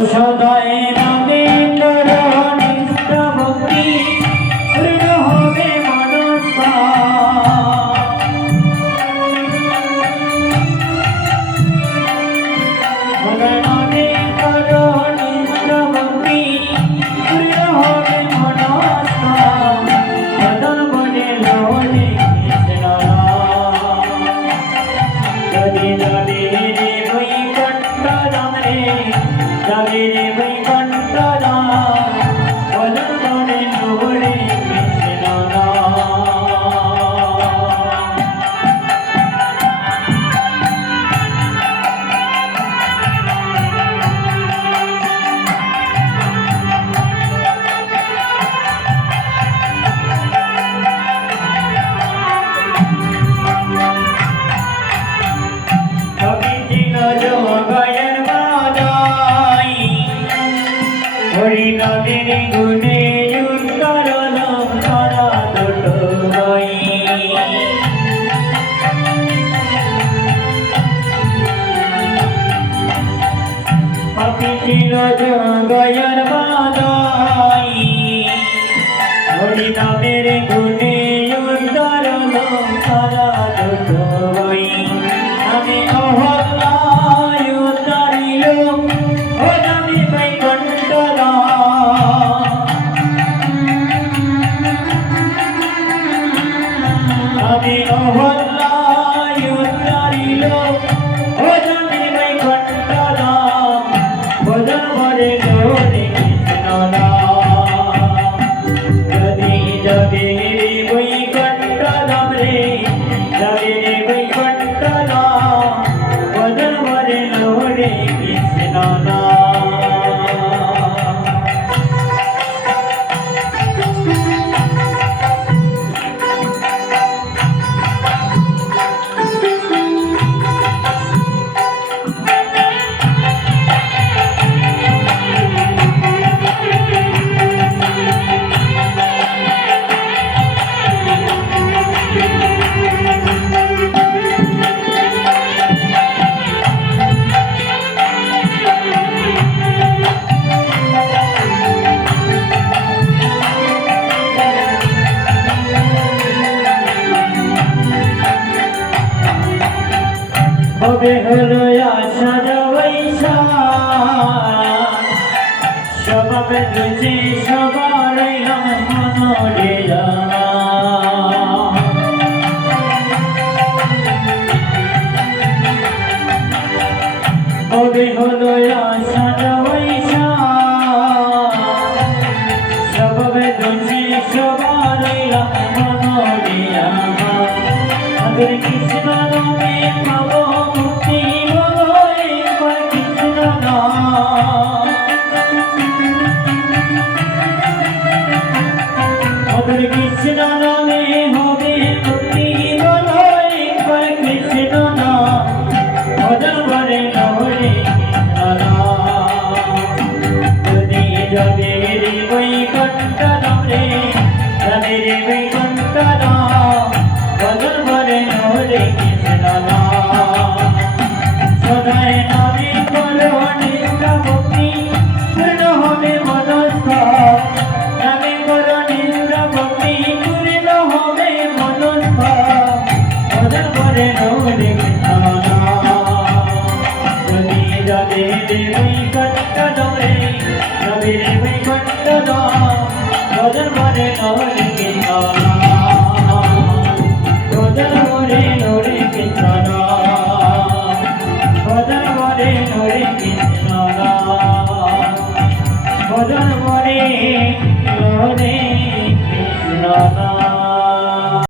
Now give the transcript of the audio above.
সদায় নামে নিষ্ঠ ভক্তি পূর্ণ হবে মানস সদায় নামে নিষ্ঠ ভক্তি পূর্ণ হবে মানস সদন বনে লোনে কৃষ্ণ যদি যদি রে বৈকুণ্ঠ ধাম রে যাবে রে বৈকুণ্ঠ ধাম বদন বনে লোনে কৃষ্ণ হরি নামের গুণে উত্তরণ তারা দুটো গাই পাপি ছিল জগয়ের বাদাই হরি নামের গুণে উত্তরণ তারা দুটো গাই আমি অহল্লায় উত্তরিল ও নামে বৈকুণ্ঠ আমি অহল্লায় উত্তরিল ও নামে বৈকুণ্ঠ ভজন বরে লোনে কৃষ্ণ যদি যাবে রে বৈকুণ্ঠ ধাম রে যাবে রে বৈকুণ্ঠ ভজন বরে লোনে কৃষ্ণ হবে হলো আশা জয়সা সবাবে তুঝে সবার মনে জানা হবে হলো আশা জয়সা সবাবে তুঝে সবার মনে জানা আদর কৃষ্ণ নামে পাবো মুক্তি বলো একবার কৃষ্ণ আদর কৃষ্ণ নামে হবে মুক্তি বলো একবার কৃষ্ণ ভজন বরে নহরে কৃষ্ণ যদি যাবে রে বৈকুণ্ঠ ধাম রে যাবে রে বৈকুণ্ঠ ভজন বরে নহরে কৃষ্ণ সদায় নামে করো নিষ্ঠ ভক্তি পূর্ণ হবে মনস্থ নামে করো নিষ্ঠ ভক্তি পূর্ণ হবে মনস্থ ভজন বরে নহরে কৃষ্ণ যদি যাবে রে বৈকুণ্ঠ ধাম রে যাবে রে বৈকুণ্ঠ ভজন বরে নহরে কৃষ্ণ ভজন বরে নহরে কৃষ্ণ ভজন বরে নহরে কৃষ্ণ ভজন বরে নহরে কৃষ্ণ।